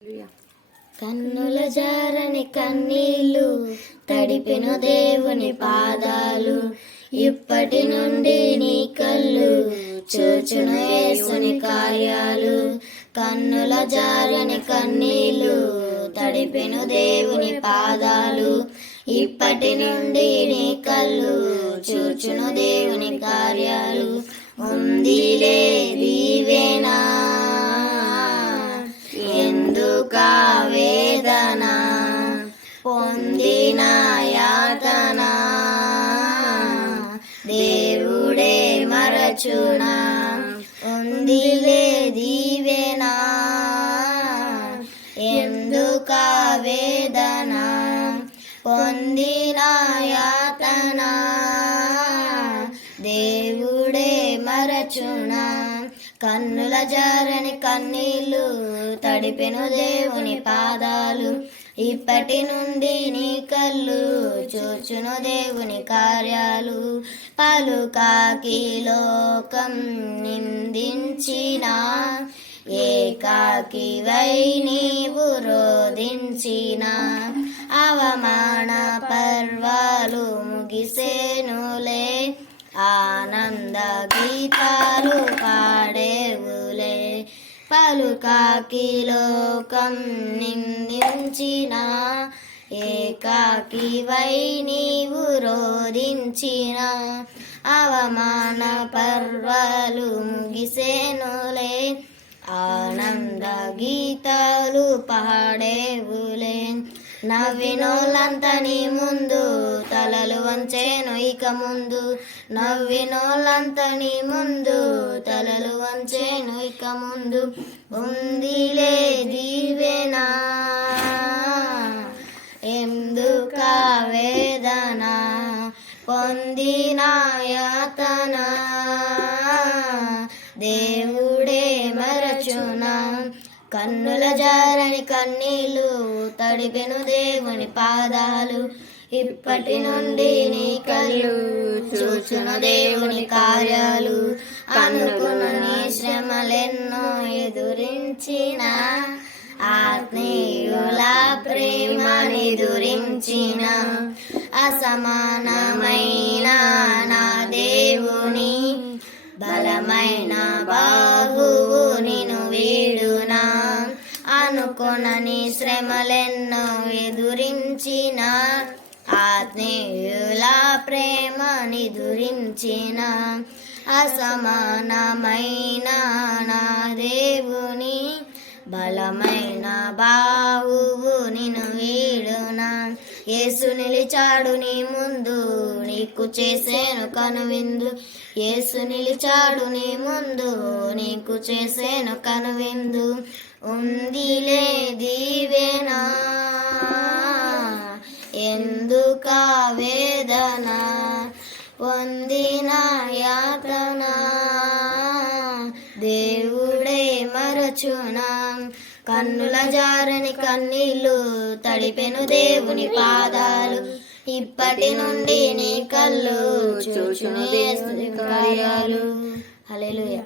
కన్నుల జారని కన్నీళ్ళు తడిపెను దేవుని పాదాలు, ఇప్పటి నుండి నీ కళ్ళు చూచును యేసుని కార్యాలు. కన్నుల జారని కన్నీళ్ళు తడిపెను దేవుని పాదాలు, ఇప్పటి నుండి నీ కళ్ళు చూచును దేవుని కార్యాలు. ఉందిలే దీవెనా ఎందుకా వేదన, పొందిన యాతన దేవుడే మరచునా. ఉందిలే దీవెనా ఎందుకా వేదన, పొందిన యాతన దేవుడే మరచునా. కన్నుల జారని కన్నీళ్ళు తడిపెను దేవుని పాదాలు, ఇప్పటి నుండి నీ కళ్ళు చూచును దేవుని కార్యాలు. పలుకాకి లోకం నిందించిన, ఏకాకివై నీవు రోధించిన, అవమాన పర్వాలు ముగిసేనులే, ఆనంద గీతాలు పాడేవులే. పలుకాకి లోకం నిందించిన, ఏకాకివై నీవు రోధించిన, అవమాన పర్వాలు ముగిసేనులే, ఆనంద గీతాలు పాడేవులే. నవ్వినోళ్ళంతా నీ ముందు తలలు వంచేను ఇక ముందు, నవ్వినోళ్ళంతా నీ ముందు తలలు వంచేను ఇక ముందు. ఉందిలే దీవెనా ఎందుకా వేదన, పొందిన యాతన దేవుడే మరచునా. కన్నుల జారని కన్నీళ్ళు తడిపెను దేవుని పాదాలు, ఇప్పటి నుండి నీ కళ్ళు చూచును దేవుని కార్యాలు. అనుకున్న నీ శ్రమలెన్నో ఎదురించిన, ఆత్మీయుల ప్రేమనెదురించిన, అసమానమైన నా దేవుని బలమైన బాహువు నిన్ను వీడునా. అనుకొనని శ్రమలెన్నో ఎదురించిన, ఆత్మీయుల ప్రేమనిదురించిన, అసమానమైన నా దేవుని బలమైన బాహువు నిన్ను వీడునా. యేసు నిలిచాడు నీ ముందు నీకు చేసేను కనువిందు, యేసు నిలిచాడు నీ ముందు నీకు చేసేను కనువిందు. ఉందిలే దీవెనా ఎందుకా వేదన, పొందిన యాతన దేవుడే మరచునా. కన్నుల జారని కన్నీళ్ళు తడిపెను దేవుని పాదాలు, ఇప్పటి నుండి నీ కళ్ళు చూచును యేసుని కార్యాలు. హల్లెలూయా.